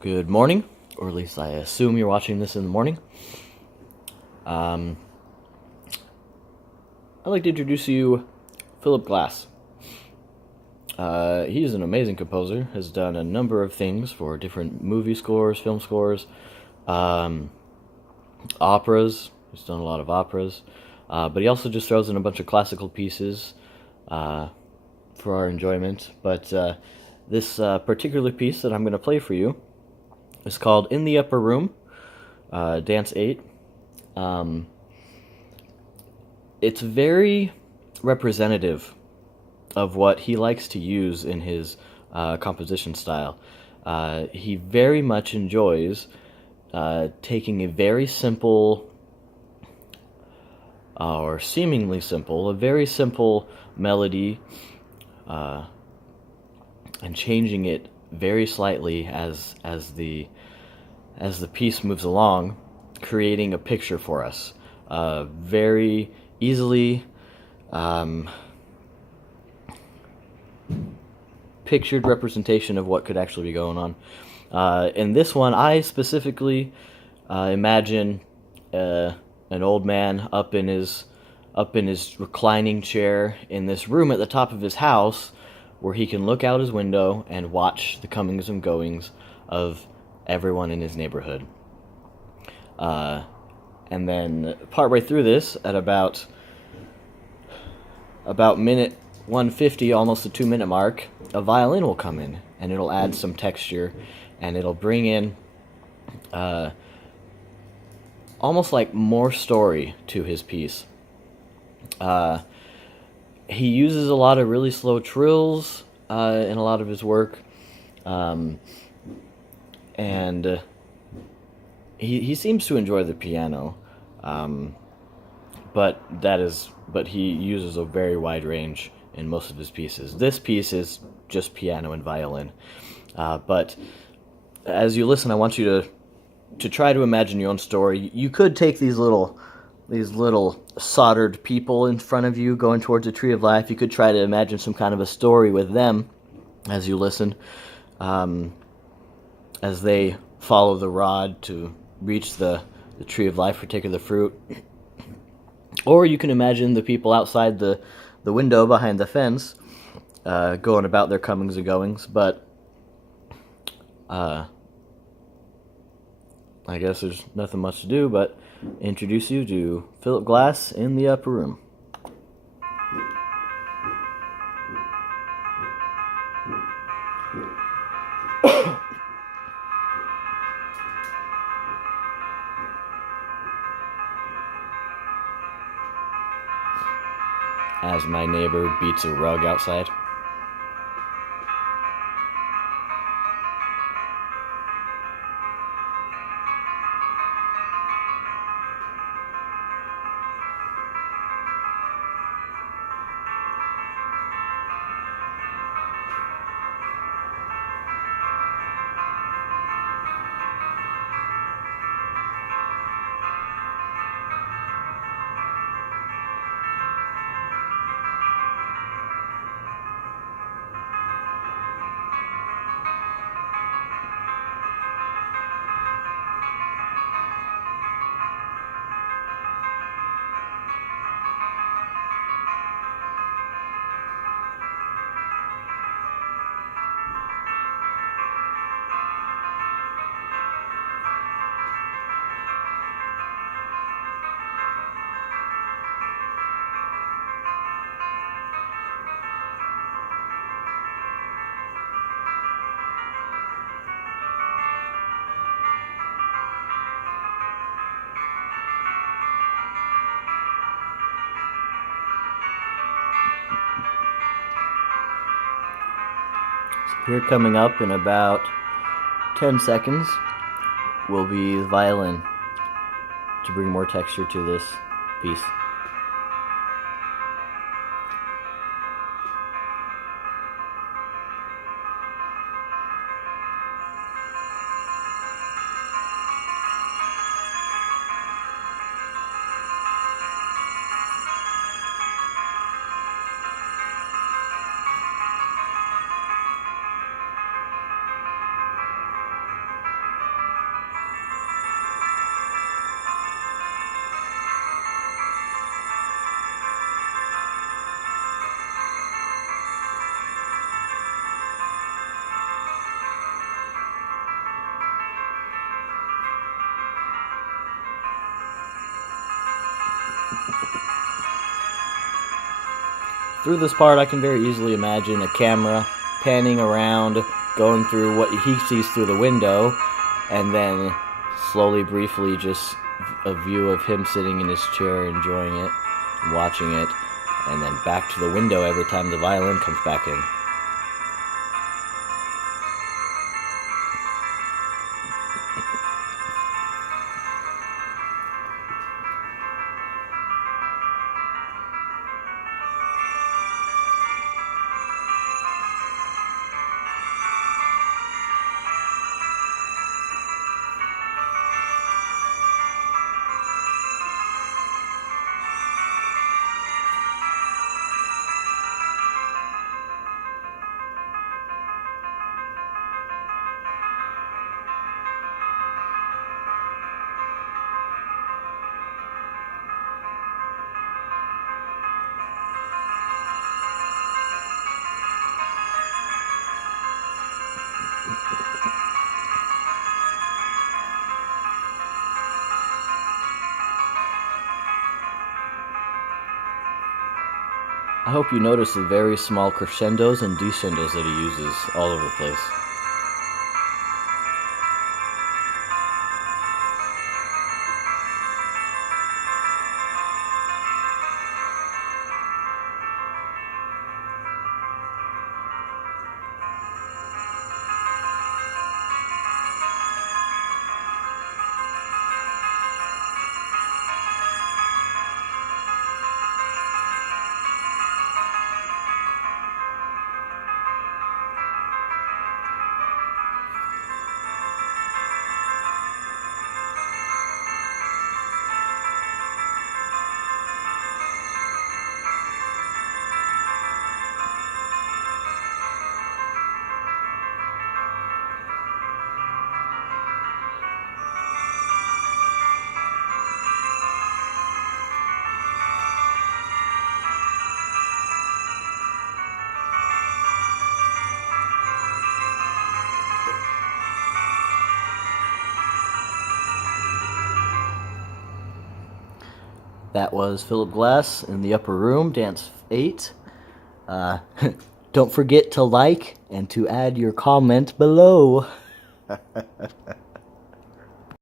Good morning, or at least I assume you're watching this in the morning. I'd like to introduce you Philip Glass. He's an amazing composer, has done a number of things for different movie scores, film scores, operas. He's done a lot of operas, but he also just throws in a bunch of classical pieces for our enjoyment. But this particular piece that I'm going to play for you is called In the Upper Room, Dance 8. It's very representative of what he likes to use in his composition style. He very much enjoys taking a very simple, or seemingly simple, a very simple melody and changing it very slightly as the piece moves along, creating a picture for us. Very easily pictured representation of what could actually be going on. In this one, I specifically imagine an old man up in his reclining chair in this room at the top of his house, where he can look out his window and watch the comings and goings of everyone in his neighborhood. And then partway through this, at about minute 150, almost the 2-minute mark, a violin will come in, and it'll add some texture, and it'll bring in almost like more story to his piece. He uses a lot of really slow trills in a lot of his work, and he seems to enjoy the piano, but he uses a very wide range in most of his pieces. This piece is just piano and violin, but as you listen, I want you to try to imagine your own story. You could take these little soldered people in front of you going towards a tree of life. You could try to imagine some kind of a story with them as you listen, as they follow the rod to reach the tree of life, partake of the fruit. Or you can imagine the people outside the window behind the fence going about their comings and goings. But I guess there's nothing much to do but introduce you to Philip Glass in the Upper Room. As my neighbor beats a rug outside. Here coming up in about 10 seconds will be the violin to bring more texture to this piece. Through this part, I can very easily imagine a camera panning around, going through what he sees through the window, and then slowly, briefly, just a view of him sitting in his chair, enjoying it, watching it, and then back to the window every time the violin comes back in. I hope you notice the very small crescendos and descendos that he uses all over the place. That was Philip Glass in the Upper Room, Dance 8. Don't forget to like and to add your comment below.